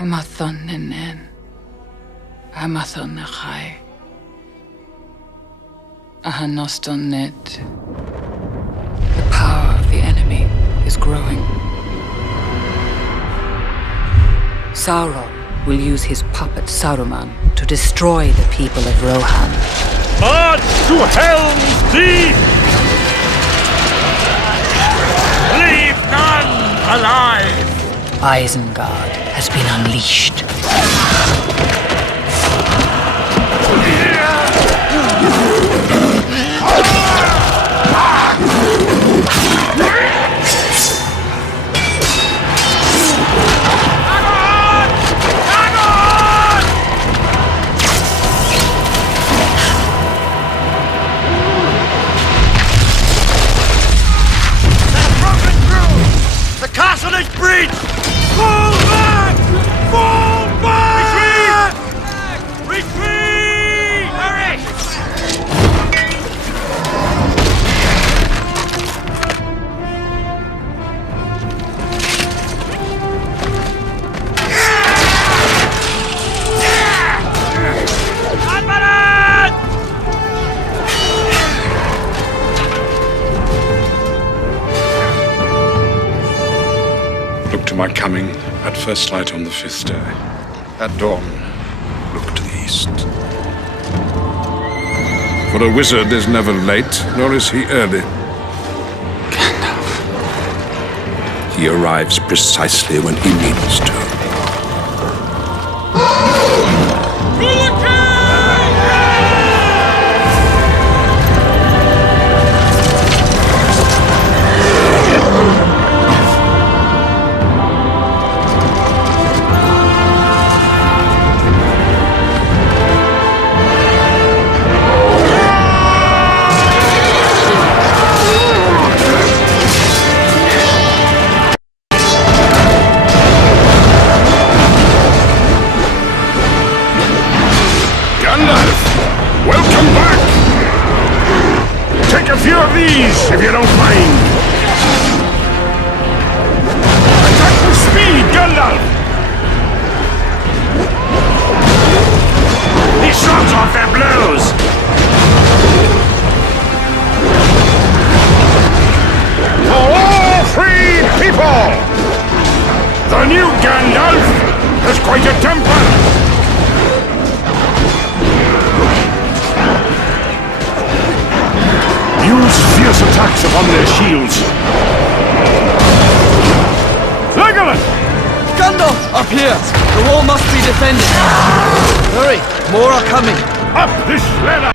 Amathon nenen. Amathon nachai. Ahanoston net. The power of the enemy is growing. Sauron will use his puppet Saruman to destroy the people of Rohan. March to Helm's Deep! Leave none alive! Isengard has been unleashed. The castle is breached! Fall back! Fall back! Retreat! Retreat! Hurry! Look to my coming at first light on the 5th day. At dawn, look to the east. For a wizard is never late, nor is he early. Gandalf. He arrives precisely when he needs to. Welcome back! Take a few of these, if you don't mind. Attack with speed, Gandalf! He shrugs off their blows! For all free people! The new Gandalf has quite a temper! Use fierce attacks upon their shields. Legolas! Gandalf! Up here! The wall must be defended! Hurry! More are coming! Up this ladder!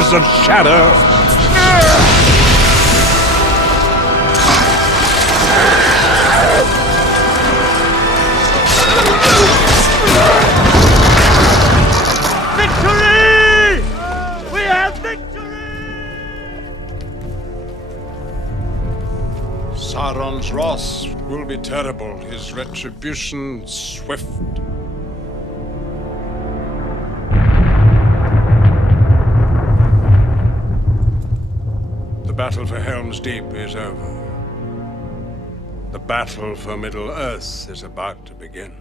creatures of shadow. Victory! We have victory! Sauron's wrath will be terrible, his retribution swift. The battle for Helm's Deep is over. The battle for Middle-earth is about to begin.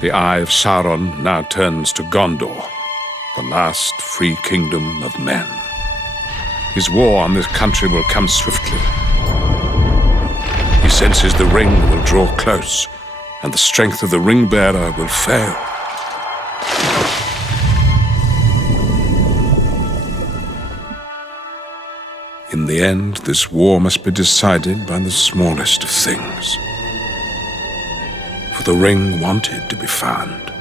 The eye of Sauron now turns to Gondor, the last free kingdom of men. His war on this country will come swiftly. He senses the ring will draw close, and the strength of the ring-bearer will fail. In the end, this war must be decided by the smallest of things. For the ring wanted to be found.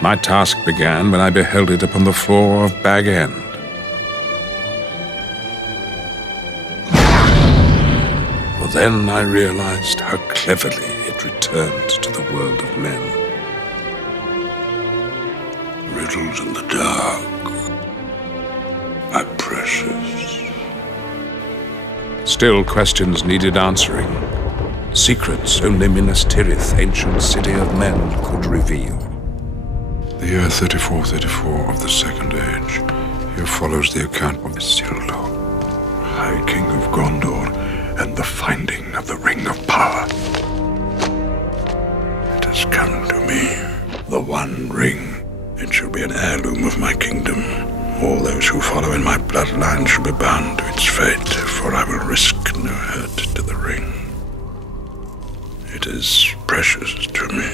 My task began when I beheld it upon the floor of Bag End. For then I realized how cleverly it returned to the world of men. Riddles in the dark are precious. Still, questions needed answering. Secrets only Minas Tirith, ancient city of men, could reveal. The year 3434 of the Second Age. Here follows the account of Isildur, High King of Gondor, and the finding of the Ring of Power. It has come to me, the One Ring. It shall be an heirloom of my kingdom. All those who follow in my bloodline shall be bound to its fate, for I will risk no hurt to the ring. It is precious to me.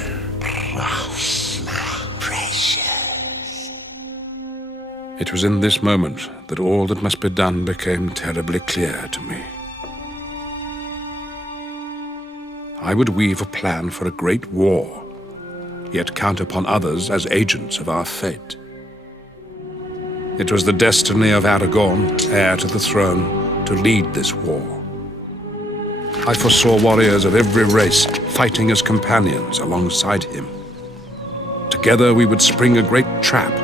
Precious. It was in this moment that all that must be done became terribly clear to me. I would weave a plan for a great war, yet count upon others as agents of our fate. It was the destiny of Aragorn, heir to the throne, to lead this war. I foresaw warriors of every race fighting as companions alongside him. Together we would spring a great trap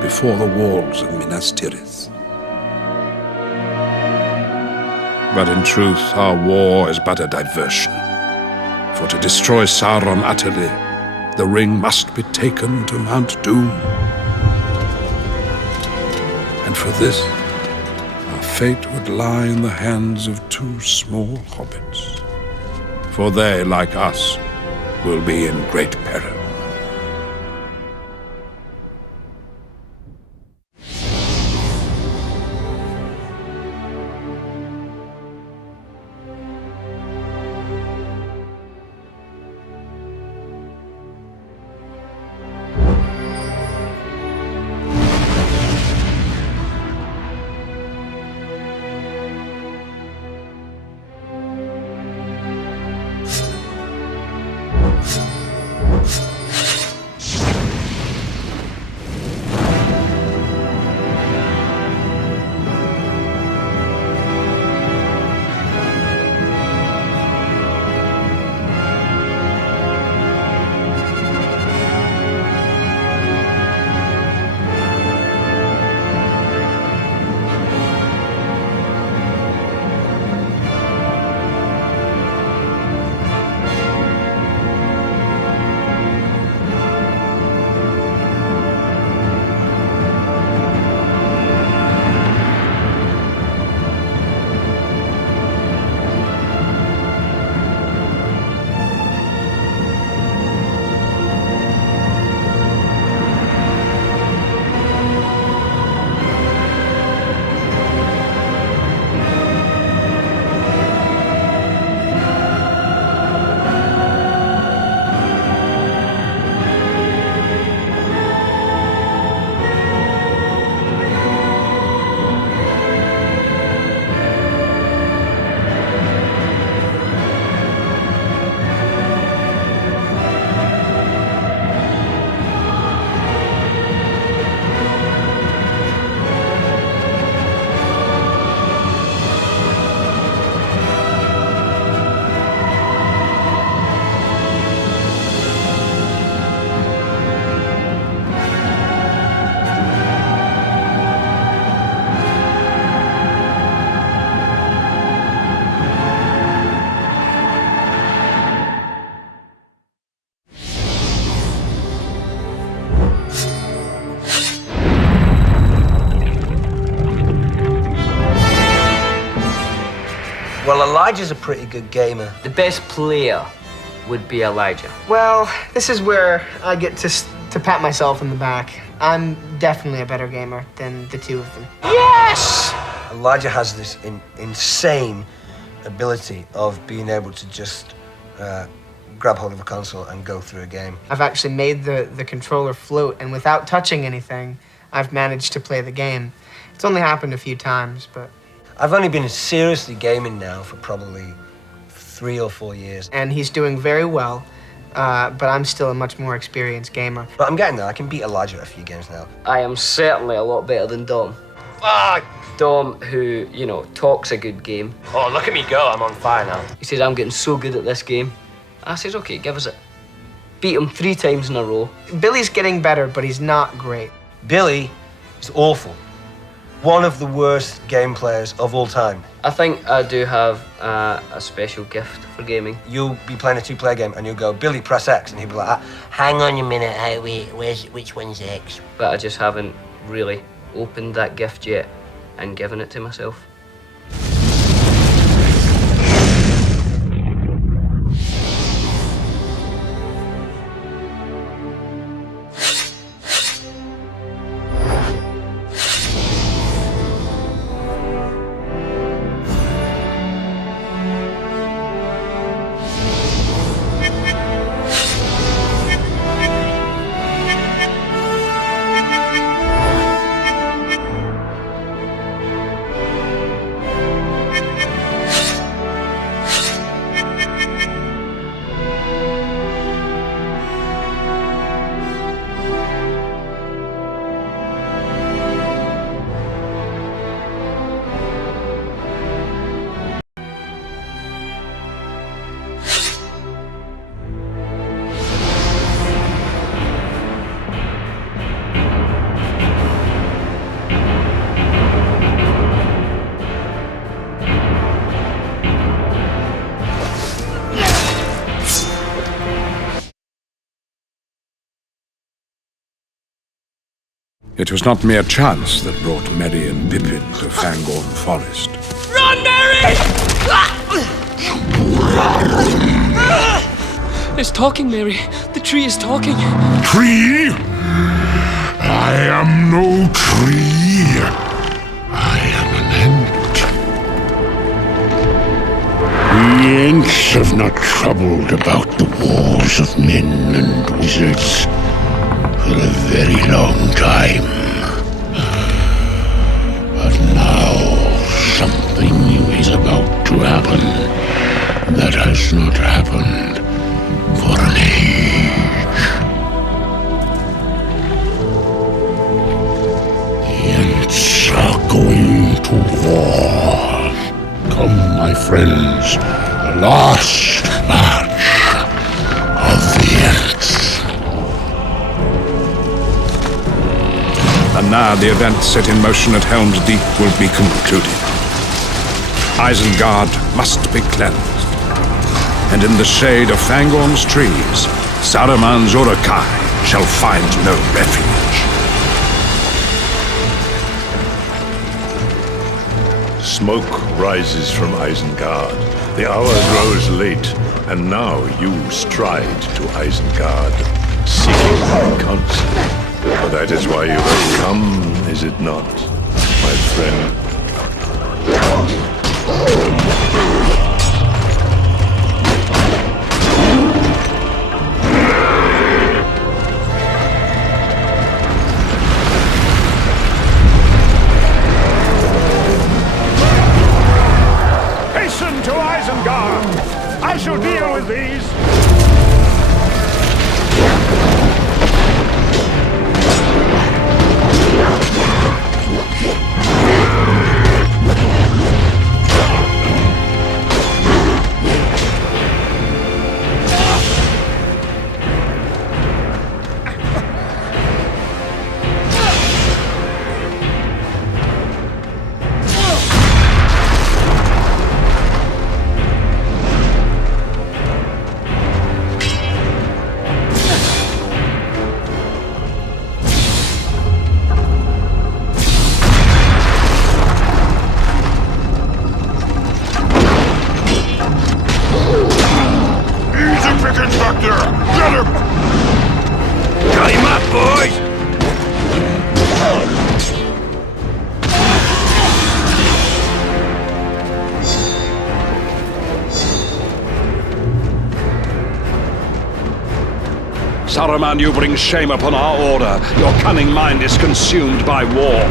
before the walls of Minas Tirith. But in truth, our war is but a diversion. For to destroy Sauron utterly, the ring must be taken to Mount Doom. And for this, our fate would lie in the hands of 2 small hobbits. For they, like us, will be in great peril. Well, Elijah's a pretty good gamer. The best player would be Elijah. Well, this is where I get to pat myself in the back. I'm definitely a better gamer than the 2 of them. Yes! Elijah has this insane ability of being able to just grab hold of a console and go through a game. I've actually made the controller float, and without touching anything, I've managed to play the game. It's only happened a few times, but... I've only been seriously gaming now for probably 3 or 4 years. And he's doing very well, but I'm still a much more experienced gamer. But I'm getting there. I can beat Elijah at a few games now. I am certainly a lot better than Dom. Dom, who, you know, talks a good game. Oh, look at me go. I'm on fire now. He says, I'm getting so good at this game. I says, okay, give us it. Beat him 3 times in a row. Billy's getting better, but he's not great. Billy is awful. One of the worst game players of all time. I think I do have a special gift for gaming. You'll be playing a 2-player game and you'll go, Billy, press X, and he'll be like, hang on a minute, which one's X? But I just haven't really opened that gift yet and given it to myself. It was not mere chance that brought Merry and Pippin to Fangorn Forest. Run, Mary! It's talking, Mary. The tree is talking. Tree? I am no tree. I am an ant. We ants have not troubled about the wars of men and wizards for a very long time. But now something new is about to happen that has not happened for an age. The ants are going to war. Come, my friends, the last match of the ants. And now the event set in motion at Helm's Deep will be concluded. Isengard must be cleansed. And in the shade of Fangorn's trees, Saruman's Uruk-hai shall find no refuge. Smoke rises from Isengard. The hour grows late, and now you stride to Isengard, seeking my counsel. For that is why you have come, is it not, my friend? Hasten to Isengard! I shall deal with these! Saruman, you bring shame upon our order. Your cunning mind is consumed by war.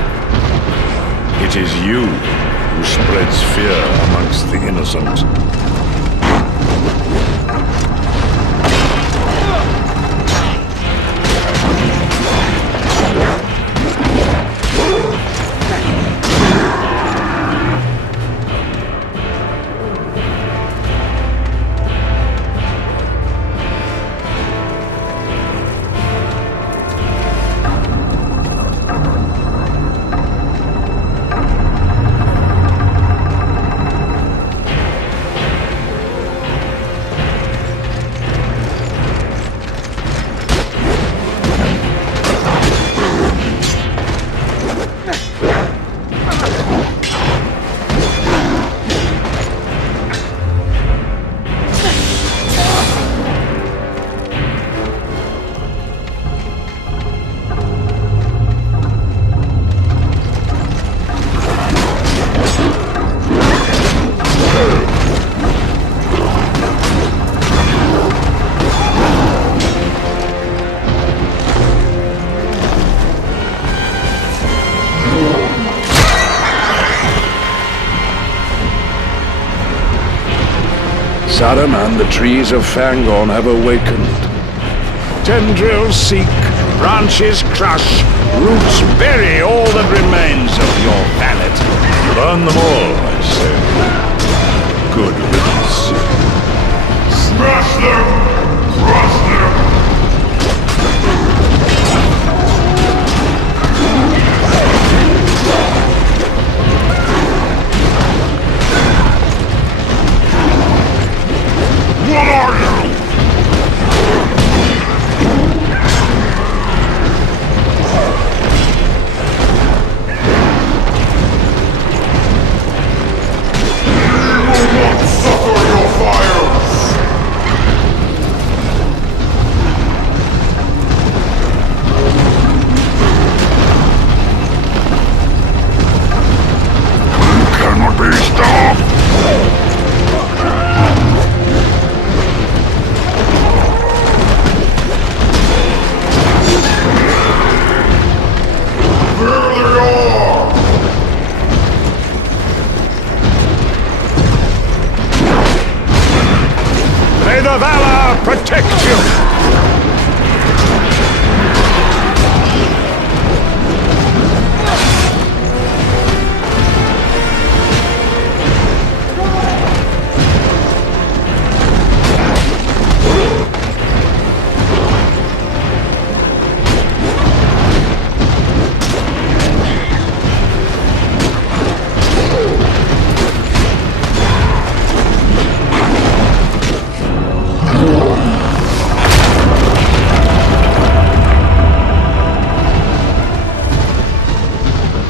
It is you who spreads fear amongst the innocent. Saruman, the trees of Fangorn have awakened. Tendrils seek, branches crush, roots bury all that remains of your vanity. Burn them all, I say. Good riddance. Smash them! Crush them! What are you? power protect you!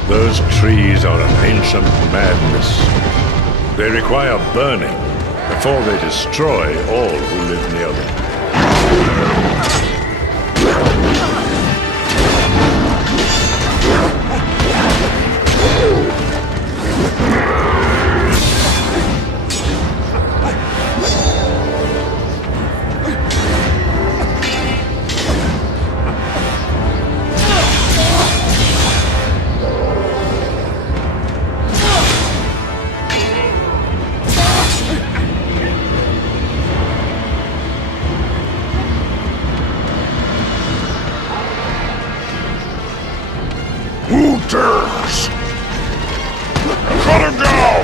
Those trees are an ancient madness. They require burning before they destroy all who live near them. Who dares? Cut him down!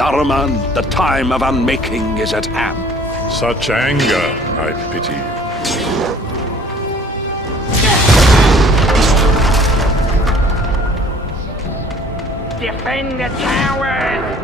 Saruman, the time of unmaking is at hand. Such anger, I pity you. Defend the towers!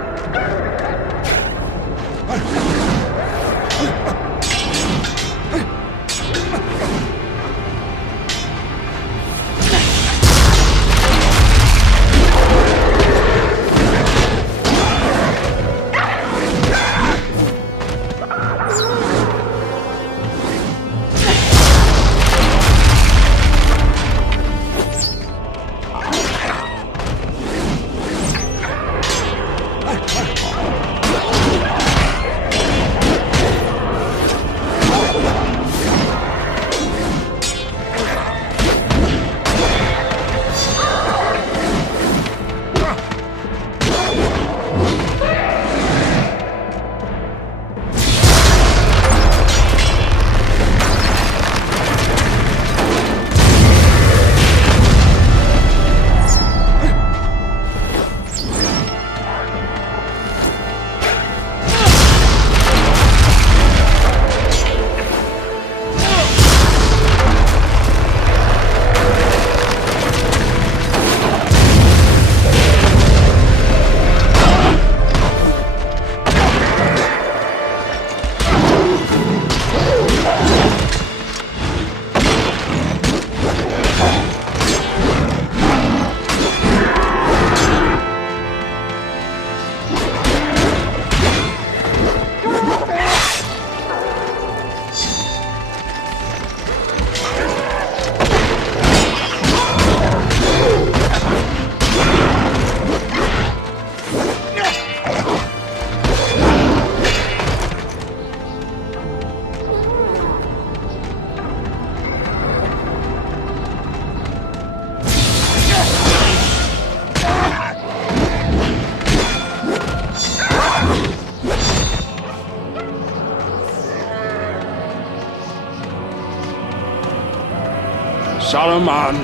Saruman,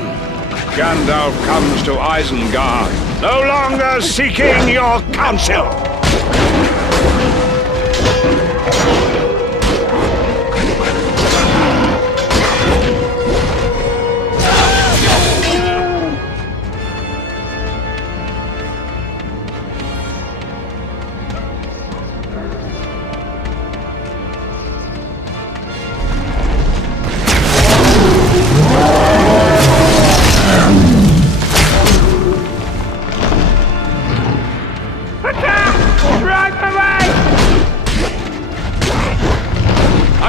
Gandalf comes to Isengard, no longer seeking your counsel.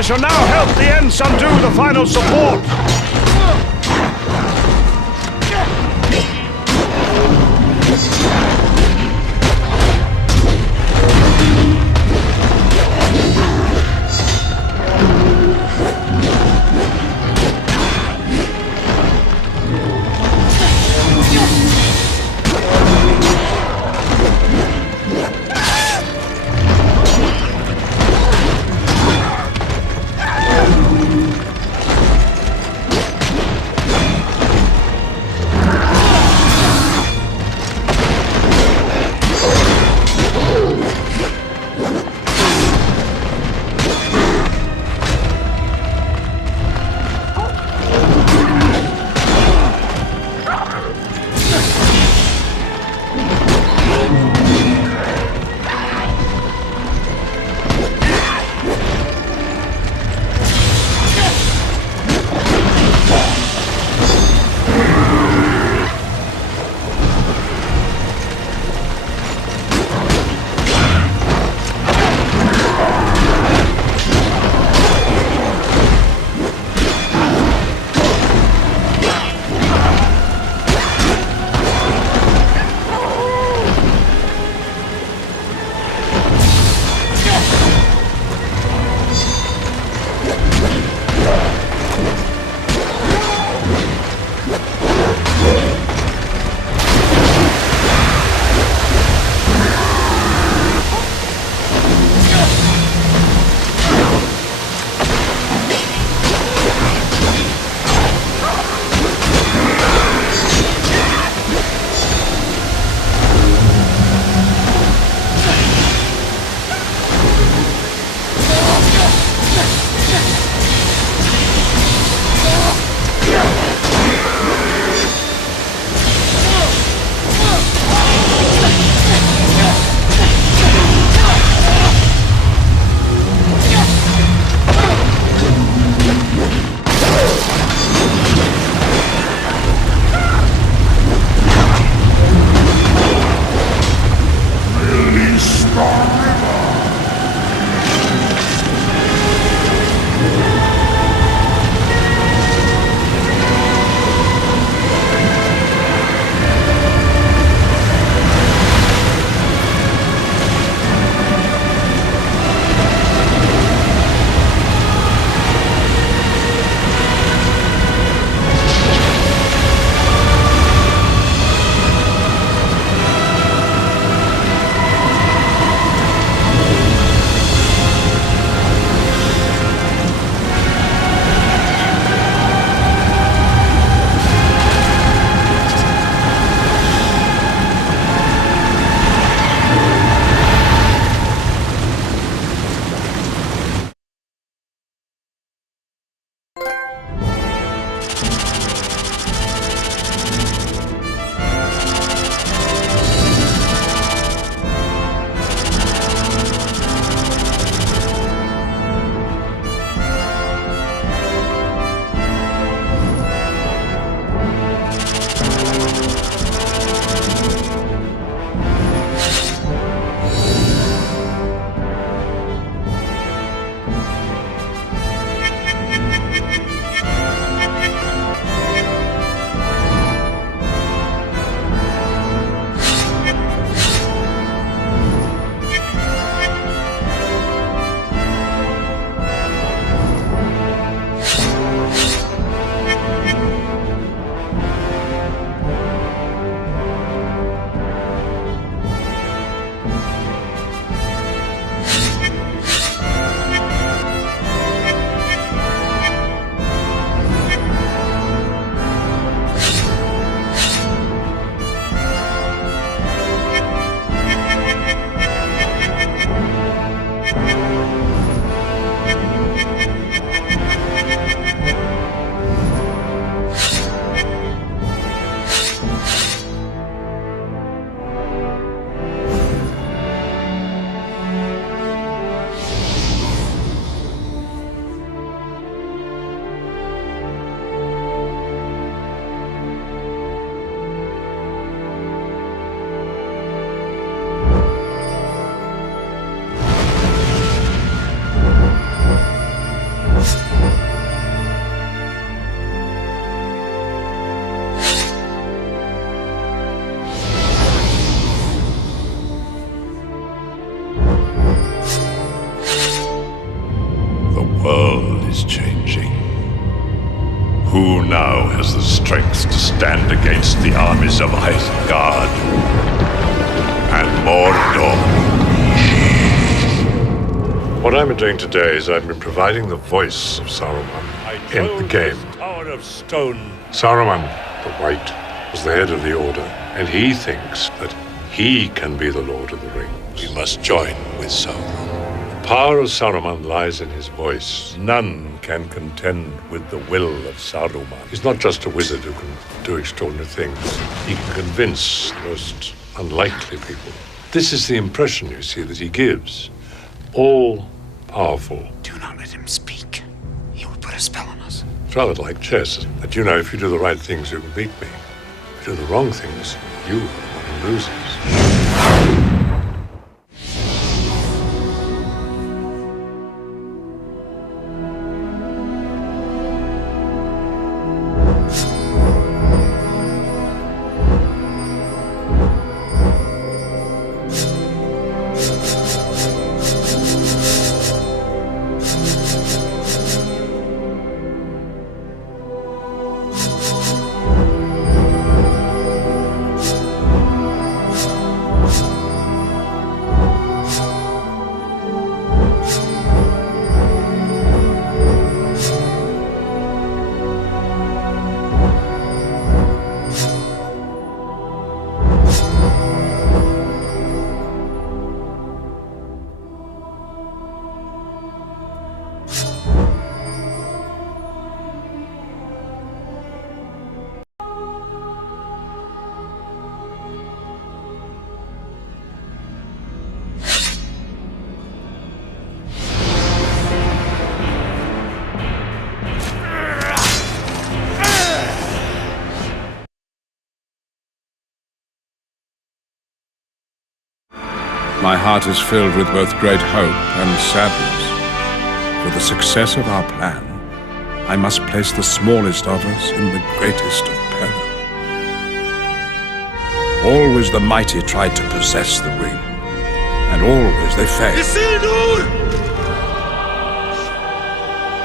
shall now help the Ents undo the final support! now has the strength to stand against the armies of Isengard and Mordor. What I've been doing today is I've been providing the voice of Saruman in the game. Tower of Stone. Saruman, the White, was the head of the Order, and he thinks that he can be the Lord of the Rings. We must join with Sauron. The power of Saruman lies in his voice. None can contend with the will of Saruman. He's not just a wizard who can do extraordinary things. He can convince the most unlikely people. This is the impression, you see, that he gives. All powerful. Do not let him speak. He will put a spell on us. It's rather like chess, that you know if you do the right things, you can beat me. If you do the wrong things, you are the one who loses. My heart is filled with both great hope and sadness. For the success of our plan, I must place the smallest of us in the greatest of peril. Always the mighty tried to possess the ring, and always they failed.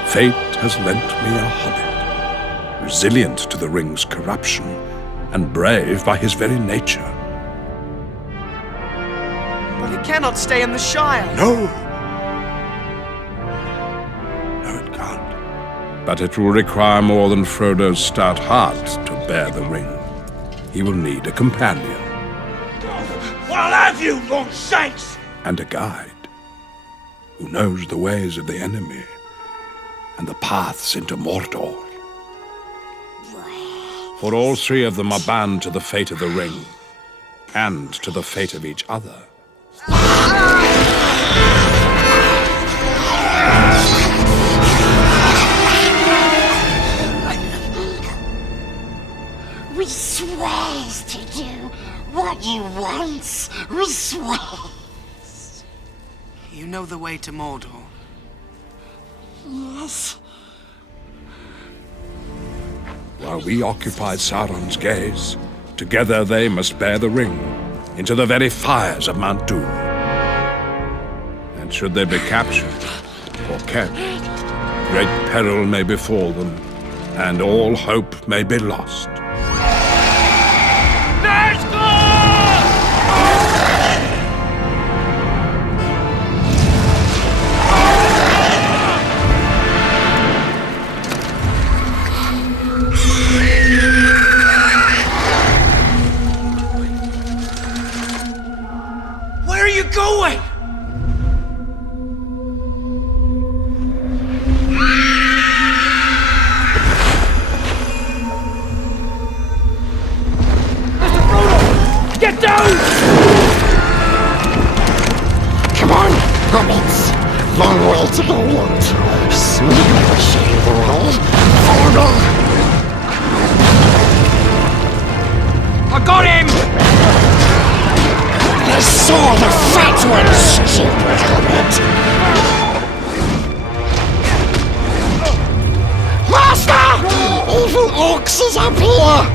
Fate has lent me a hobbit, resilient to the ring's corruption, and brave by his very nature. But it cannot stay in the Shire. No, it can't. But it will require more than Frodo's stout heart to bear the ring. He will need a companion. What'll have you, nonsense? And a guide who knows the ways of the enemy and the paths into Mordor. For all three of them are bound to the fate of the ring and to the fate of each other. We swears to do what you want. We swears. You know the way to Mordor. Yes. While we occupy Sauron's gaze, together they must bear the ring into the very fires of Mount Doom. And should they be captured or kept, great peril may befall them, and all hope may be lost. Where are you going? Mr. Frodo! Get down! Come on, hobbits. Long way to go yet. Sweet will show you the way. Follow me. I got him! I saw the fat one, stupid hobbit. Master! Evil Orcs is up here!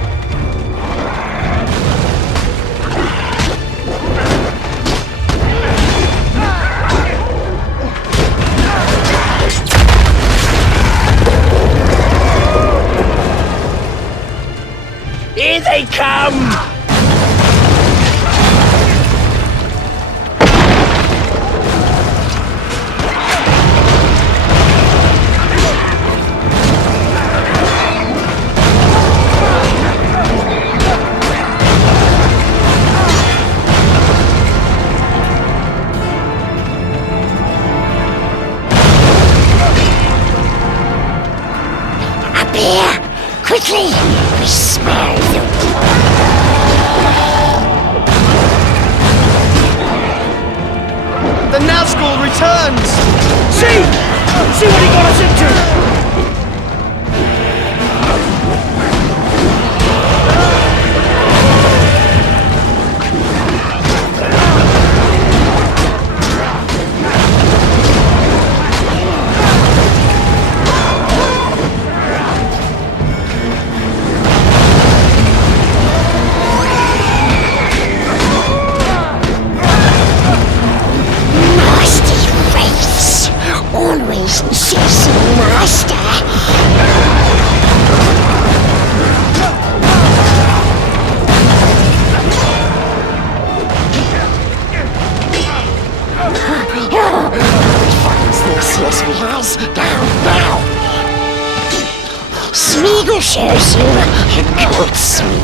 shows you a good sneak.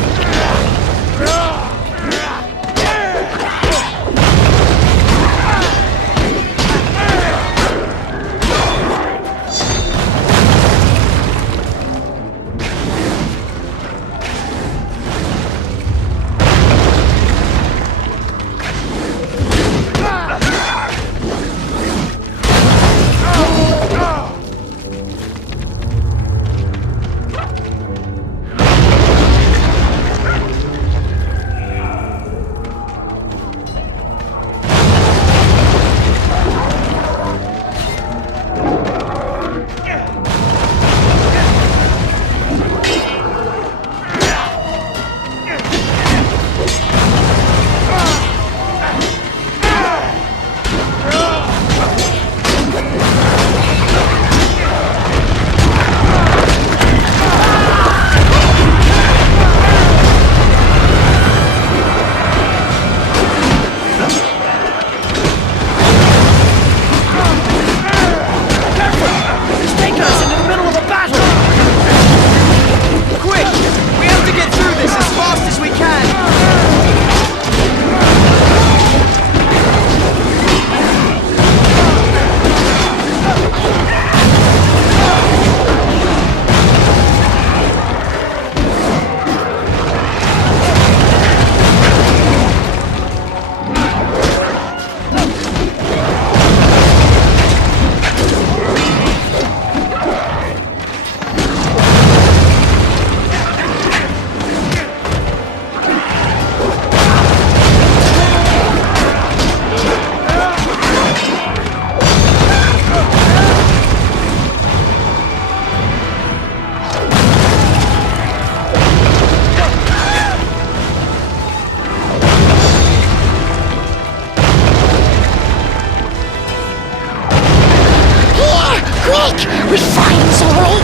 We find a way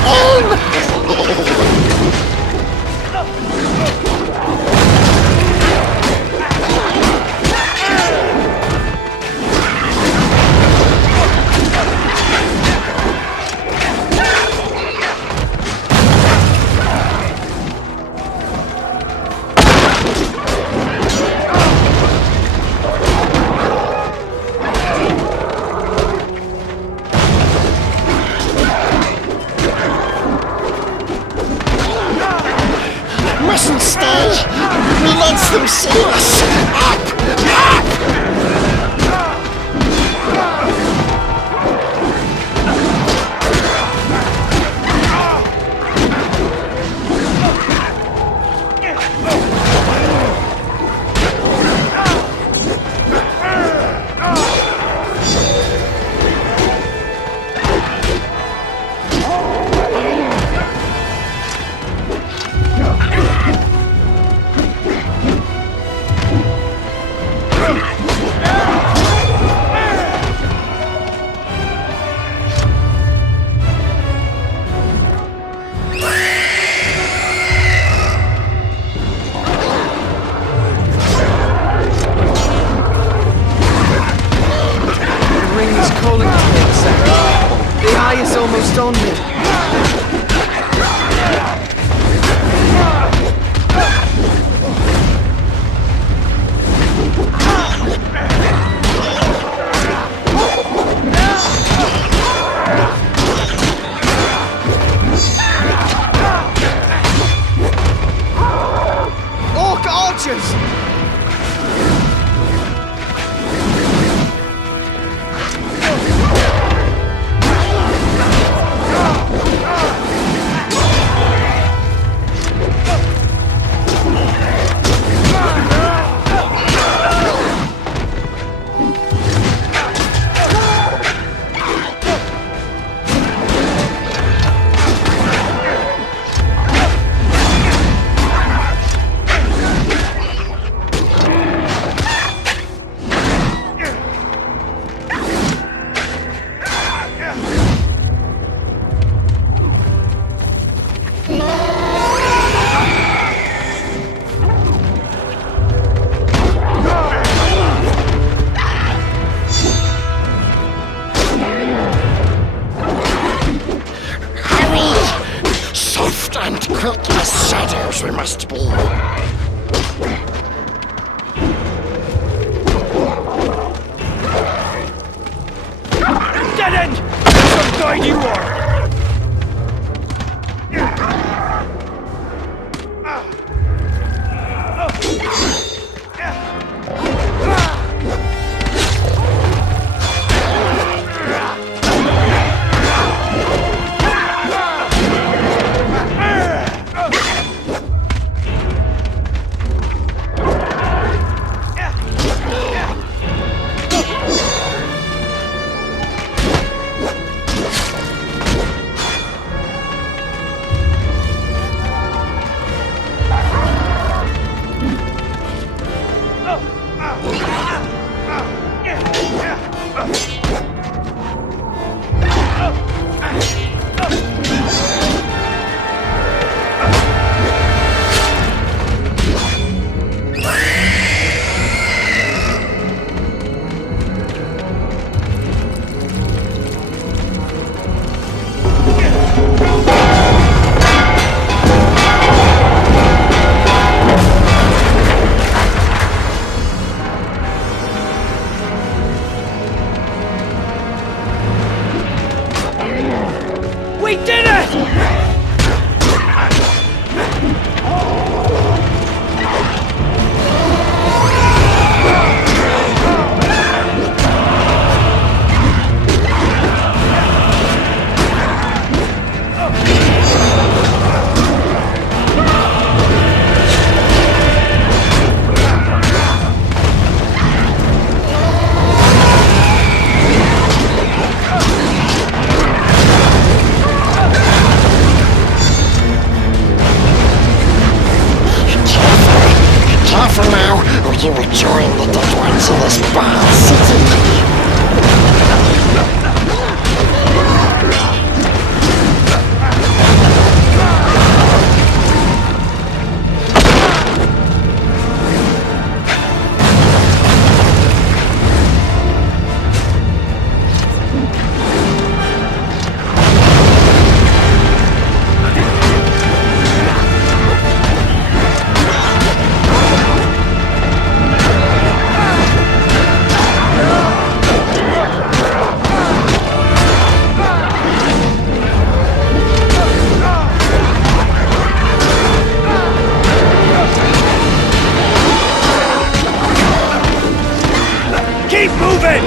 in! Mustn't stay. We let them see us. Up! The eye is almost on me. Orc archers! you would join the dead ones in this bad city. Keep moving!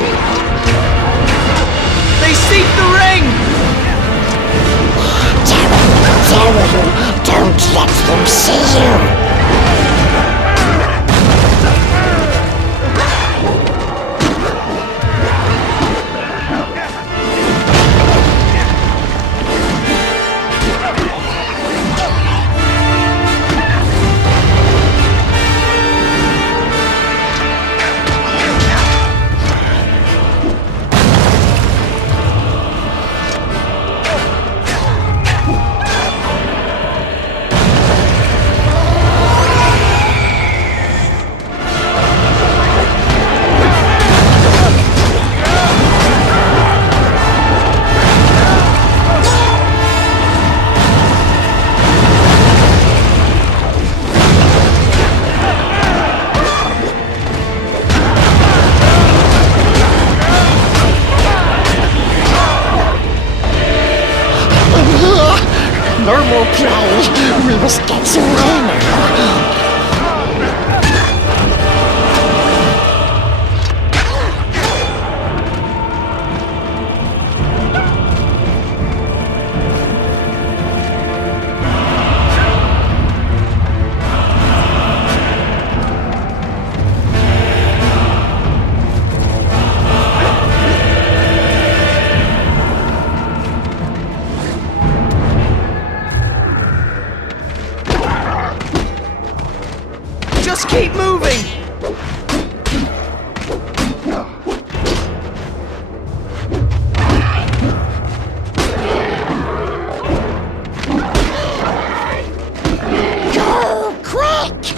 They seek the ring! Darren, don't let them see you! No more play. We must get some rain now. Just keep moving! Go, quick!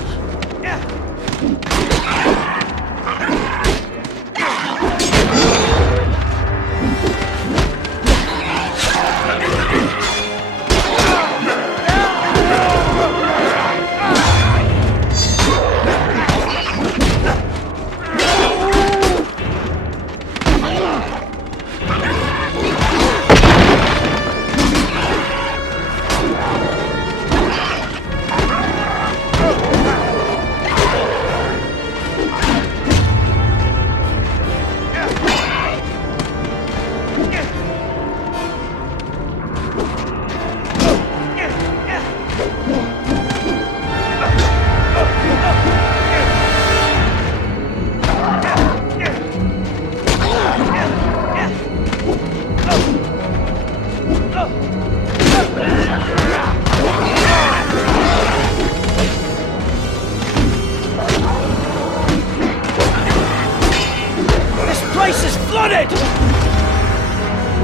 Place is flooded!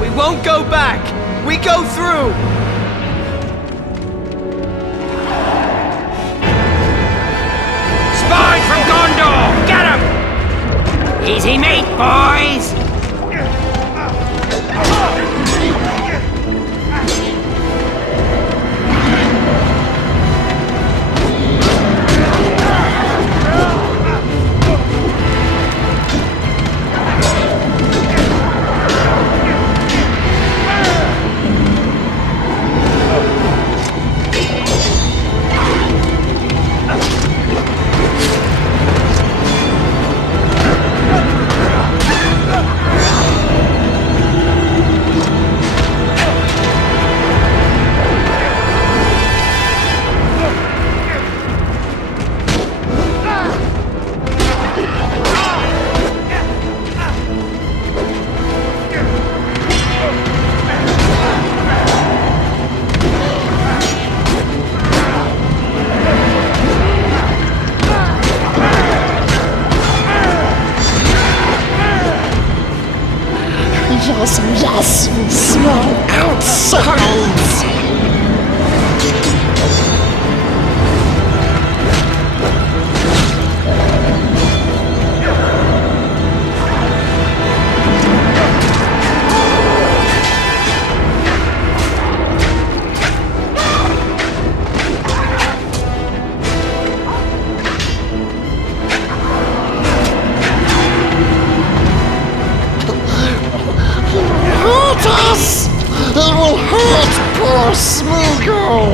We won't go back! We go through! Spy from Gondor! Get him! Easy meat, boys! yes, yes, we smell outsides. Hurt us! It will hurt poor Smeagol!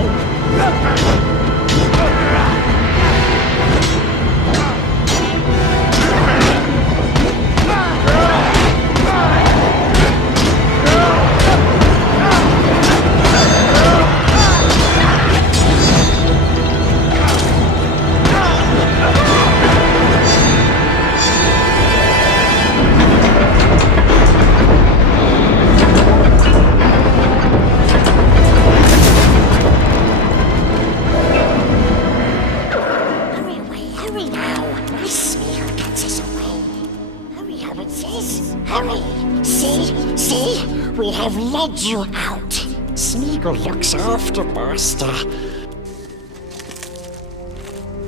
Hurry now! My Smeagol gets us away. Hurry, how it says. Hurry! See? We have led you out. Smeagol looks after Master.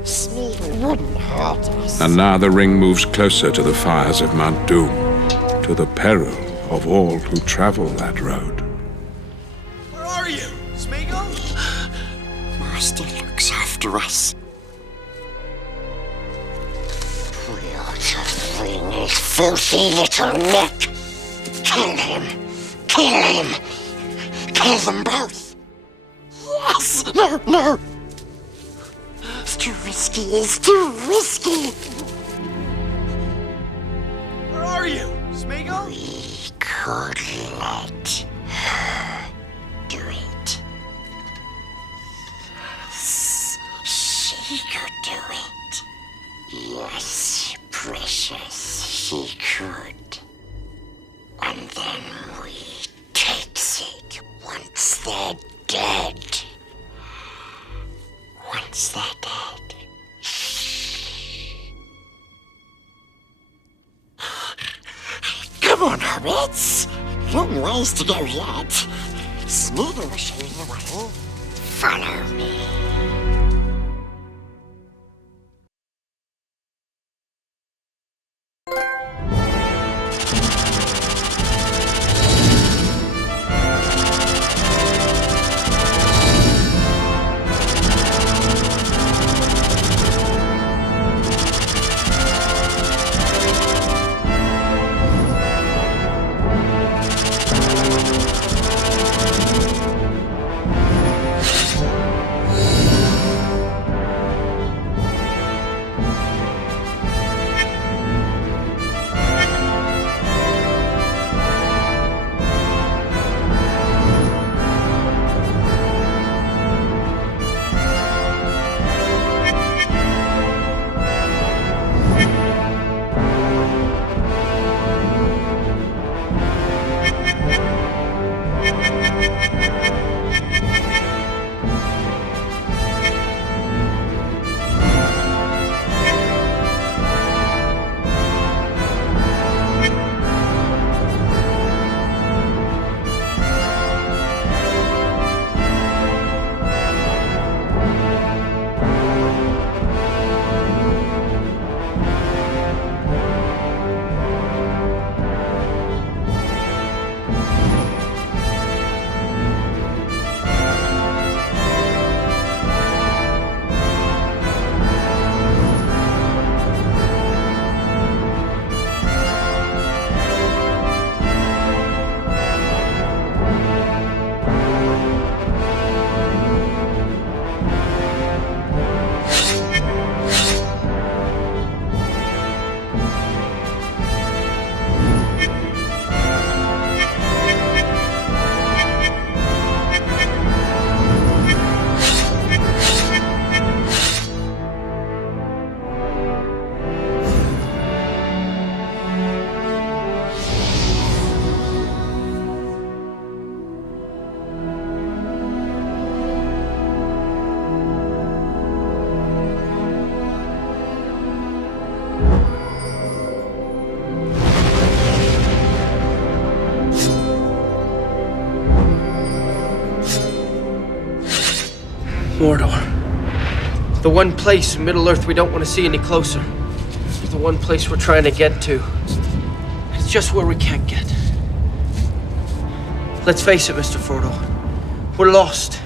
Smeagol wouldn't hurt us. And now the ring moves closer to the fires of Mount Doom, to the peril of all who travel that road. Where are you, Smeagol? Master looks after us. We ought to fling his filthy little neck. Kill him! Kill him! Kill them both! Yes! No! It's too risky, it's too risky! Where are you, Smeagol? We could let her do it. Yes, she could do it. Yes, precious, she could. And then we takes it once they're dead. Once they're dead. Come on, hobbits! Long ways to go yet. Smeagol will show you the way. Follow me. Mordor. The one place in Middle-earth we don't want to see any closer. The one place we're trying to get to. It's just where we can't get. Let's face it, Mr. Frodo. We're lost.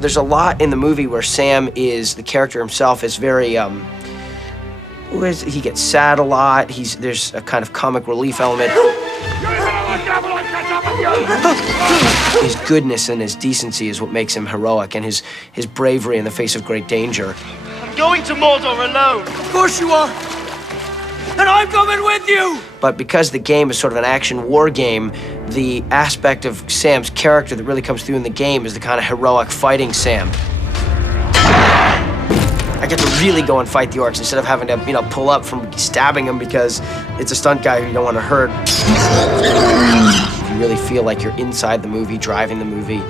There's a lot in the movie where Sam is, the character himself is very, he gets sad a lot. There's a kind of comic relief element. His goodness and his decency is what makes him heroic, and his bravery in the face of great danger. I'm going to Mordor alone. Of course you are. And I'm coming with you. But because the game is sort of an action war game, the aspect of Sam's character that really comes through in the game is the kind of heroic fighting Sam. I get to really go and fight the orcs instead of having to, pull up from stabbing them because it's a stunt guy who you don't want to hurt. You really feel like you're inside the movie, driving the movie.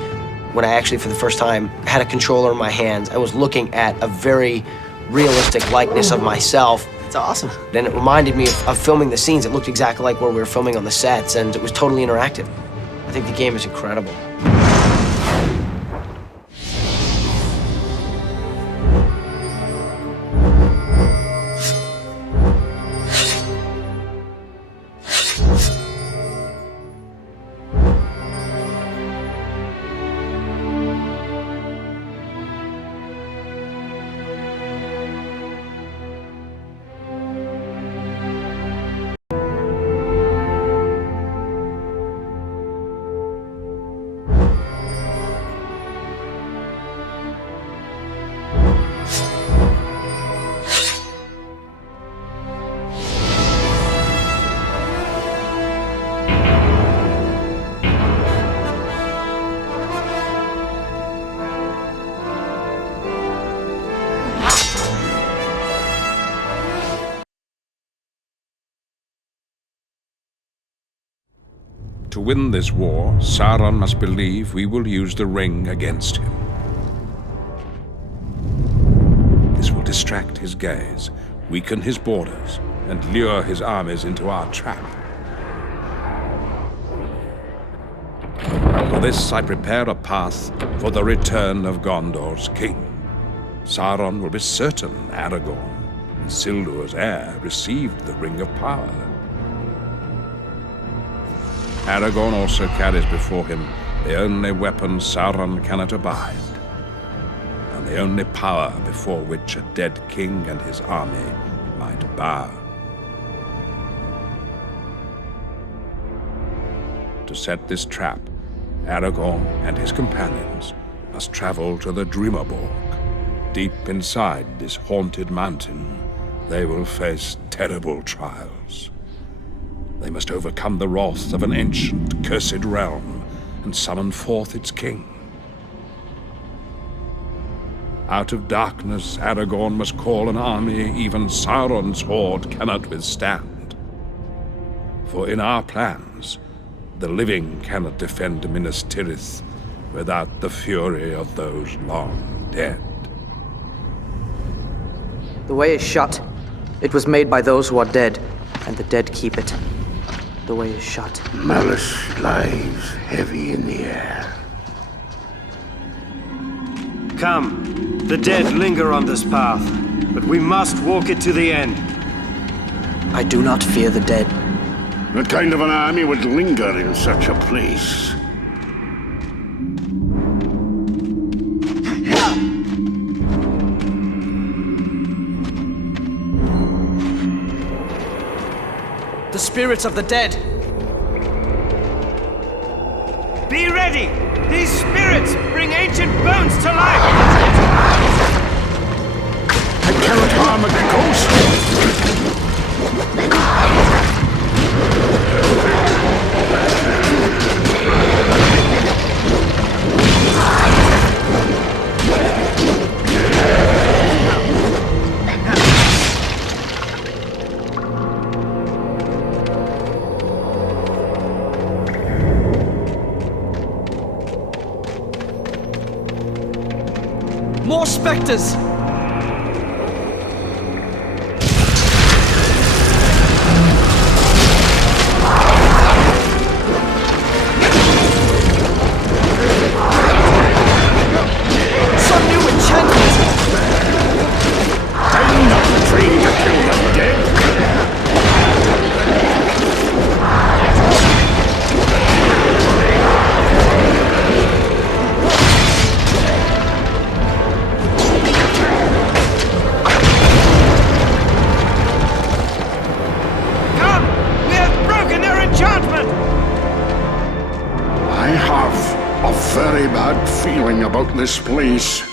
When I actually, for the first time, had a controller in my hands, I was looking at a very realistic likeness of myself. It's awesome. Then it reminded me of filming the scenes. It looked exactly like where we were filming on the sets, and it was totally interactive. I think the game is incredible. To win this war, Sauron must believe we will use the ring against him. This will distract his gaze, weaken his borders, and lure his armies into our trap. For this I prepare a path for the return of Gondor's king. Sauron will be certain Aragorn, Isildur's heir, received the Ring of Power. Aragorn also carries before him the only weapon Sauron cannot abide, and the only power before which a dead king and his army might bow. To set this trap, Aragorn and his companions must travel to the Dimmerborg. Deep inside this haunted mountain, they will face terrible trials. They must overcome the wrath of an ancient, cursed realm and summon forth its king. Out of darkness, Aragorn must call an army even Sauron's horde cannot withstand. For in our plans, the living cannot defend Minas Tirith without the fury of those long dead. The way is shut. It was made by those who are dead, and the dead keep it. The way is shut. Malice lies heavy in the air. Come. The dead linger on this path, but we must walk it to the end. I do not fear the dead. What kind of an army would linger in such a place? The spirits of the dead. Be ready! These spirits bring ancient bones to life! I cannot harm a ghost! More specters! this place.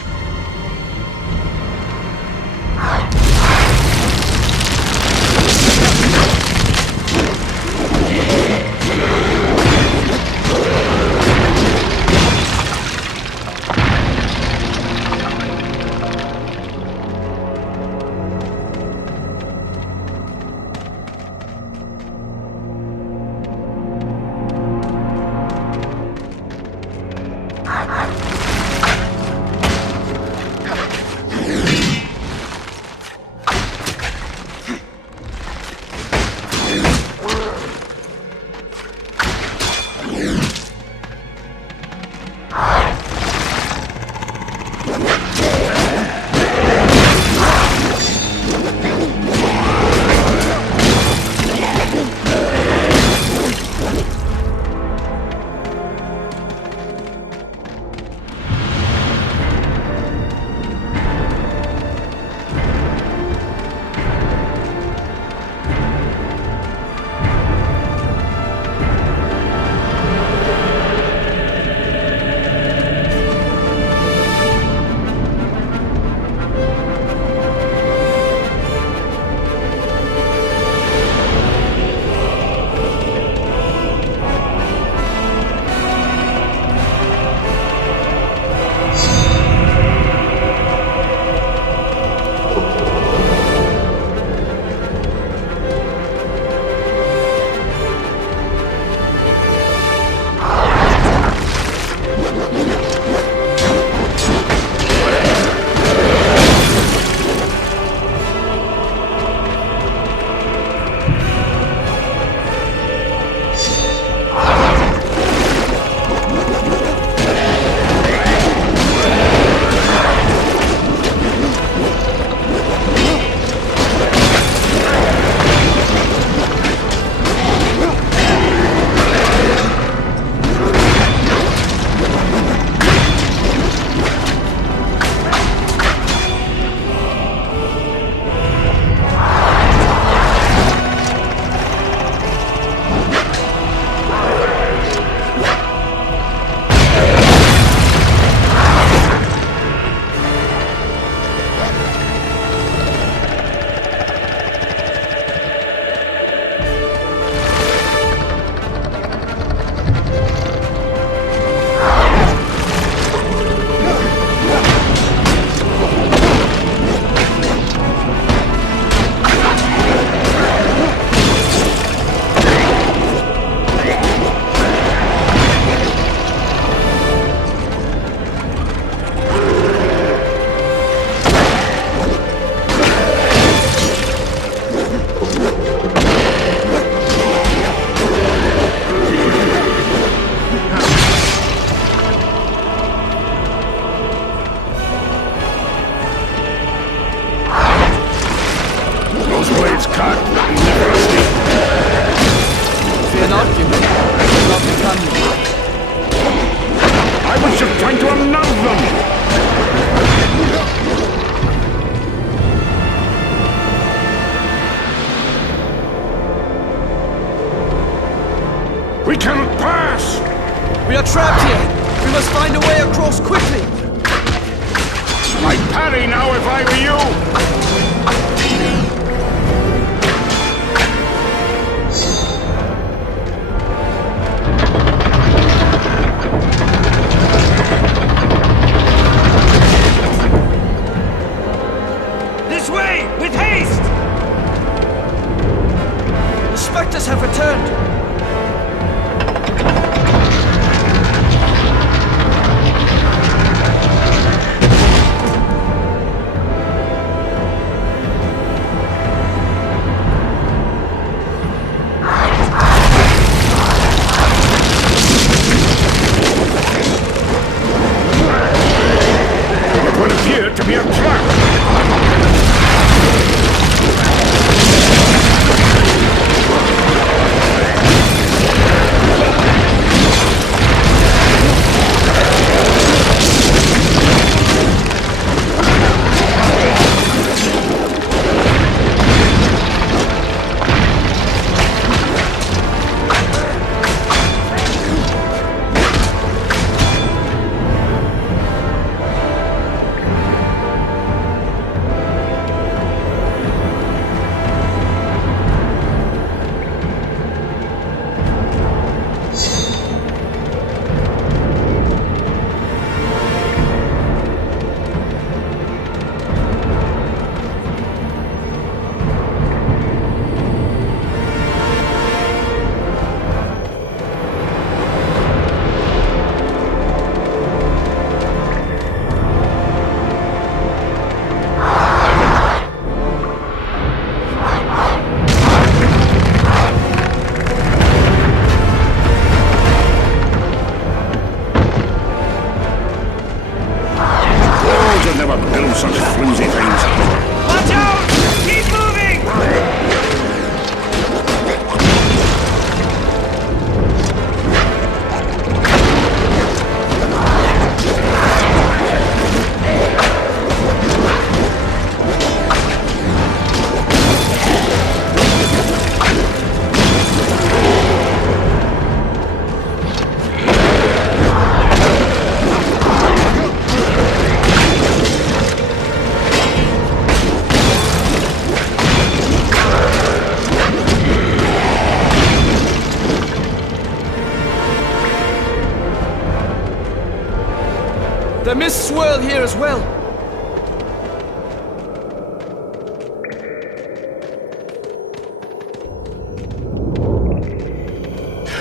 The mists swirl here as well.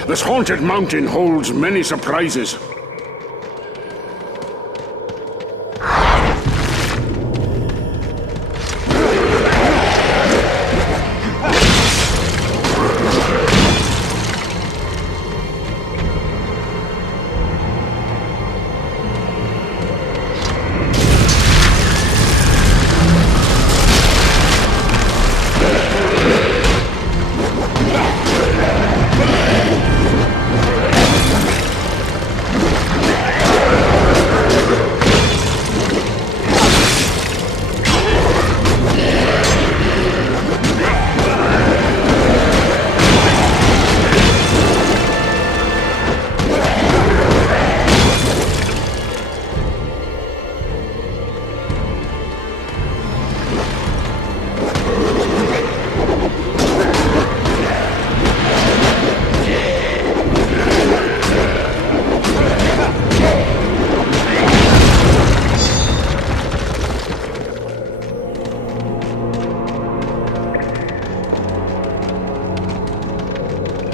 This haunted mountain holds many surprises.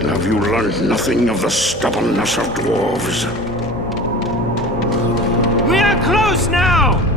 Have you learned nothing of the stubbornness of dwarves? We are close now!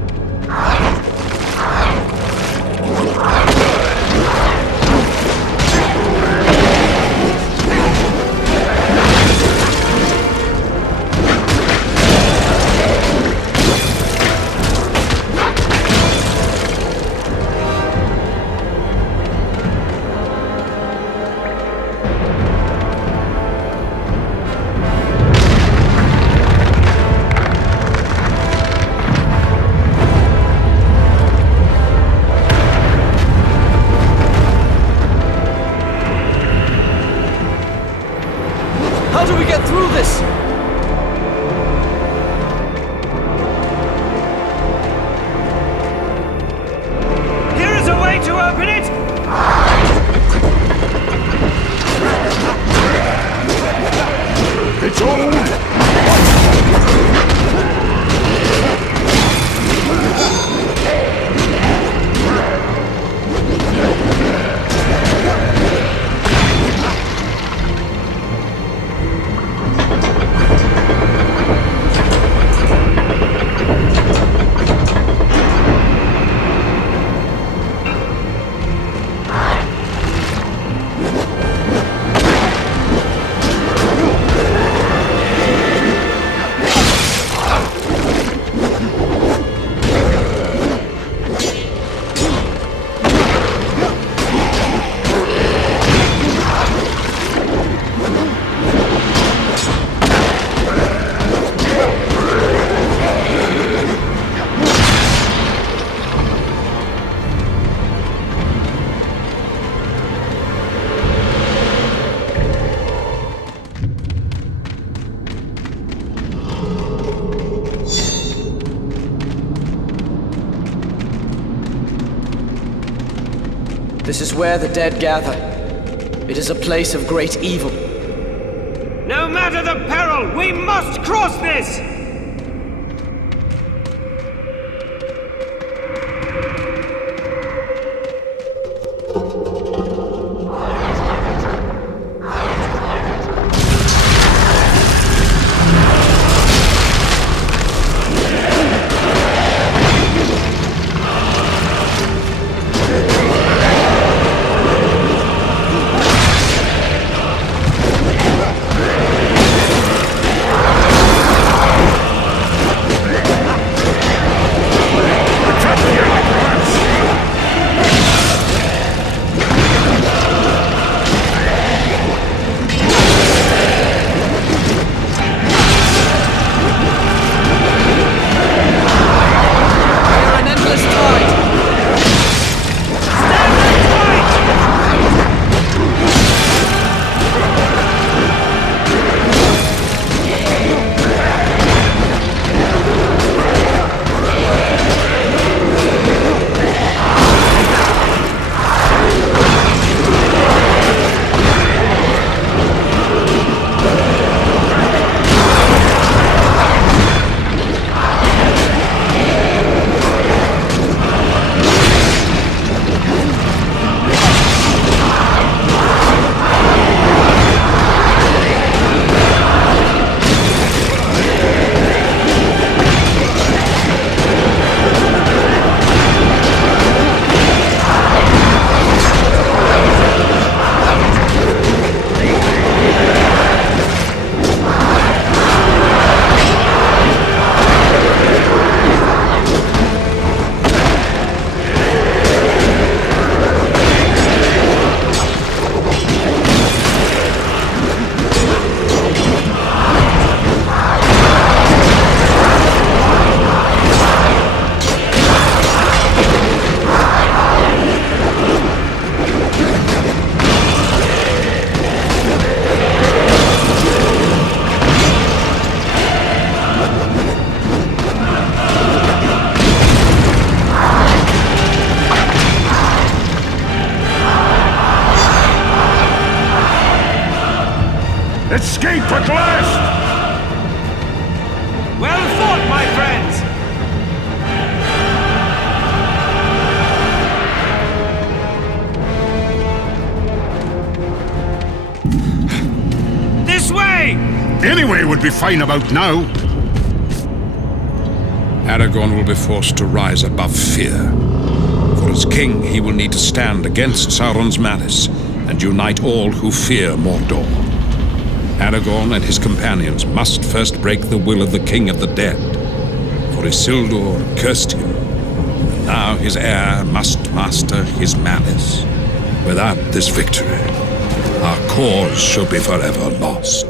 How do we get through this? Here is a way to open it! It's old! This is where the dead gather. It is a place of great evil. No matter the peril, we must cross this! Escape at last! Well fought, my friends! This way! Anyway would be fine about now. Aragorn will be forced to rise above fear. For as king, he will need to stand against Sauron's malice and unite all who fear Mordor. Aragorn and his companions must first break the will of the King of the Dead. For Isildur cursed him, and now his heir must master his malice. Without this victory, our cause shall be forever lost.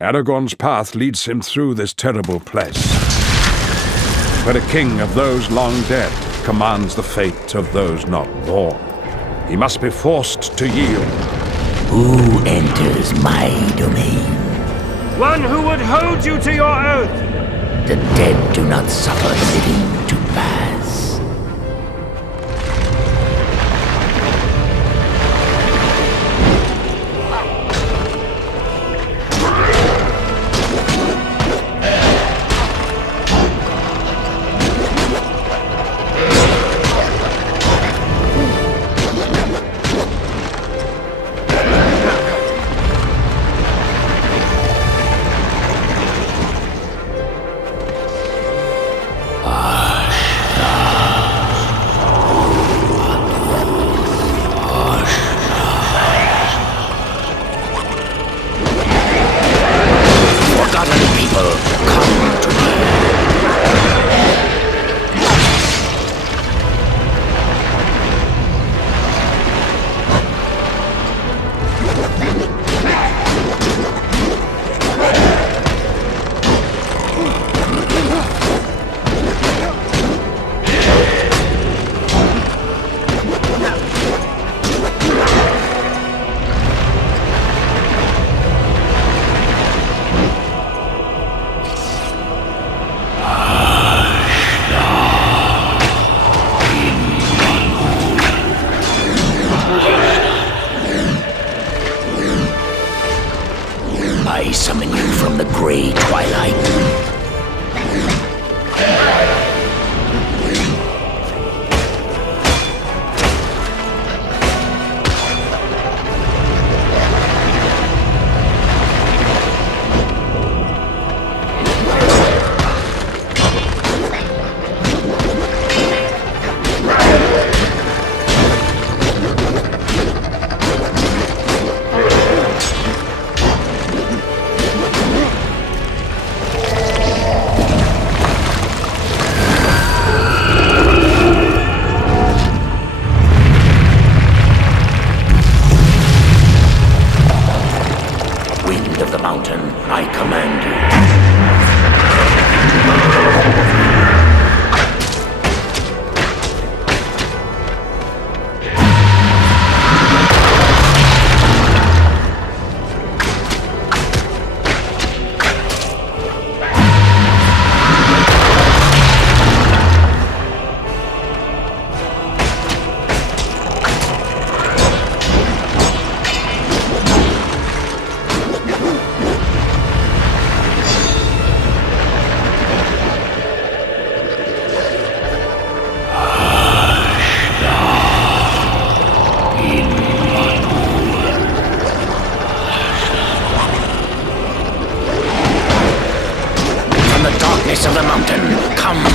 Aragorn's path leads him through this terrible place, where a king of those long dead commands the fate of those not born. He must be forced to yield. Who enters my domain? One who would hold you to your oath! The dead do not suffer living to pass. I summon you from the gray twilight. Of the mountain, I command of the mountain, come!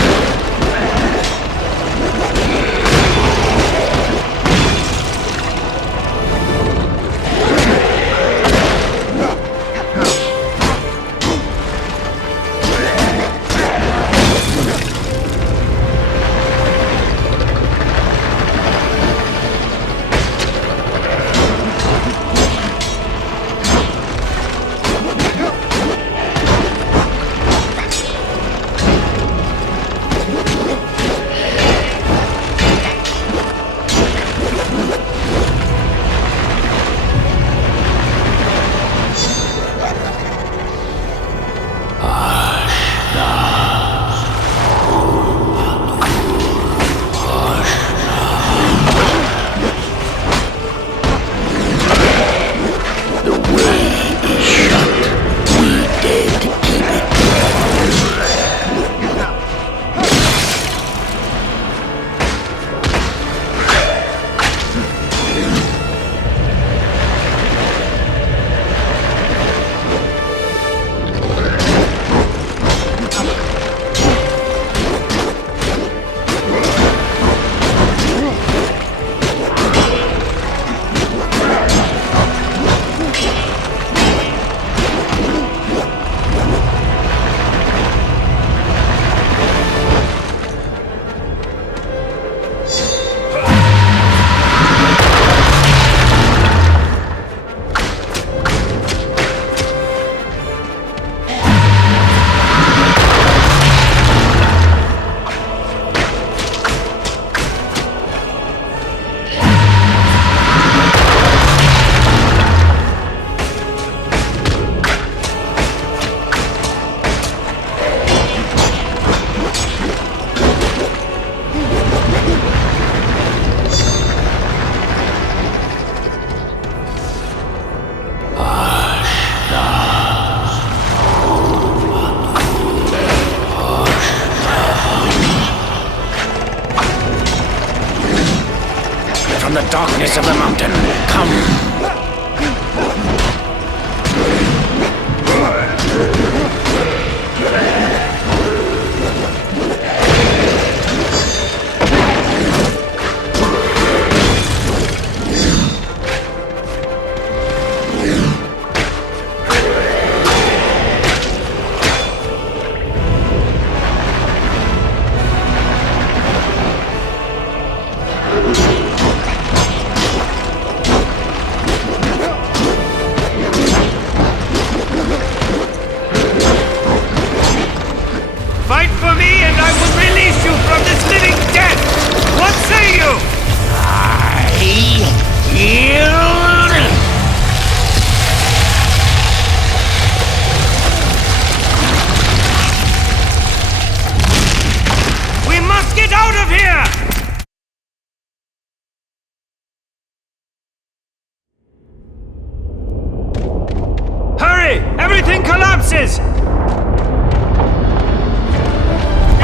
collapses!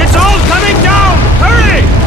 It's all coming down! Hurry!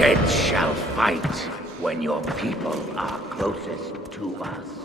dead shall fight when your people are closest to us.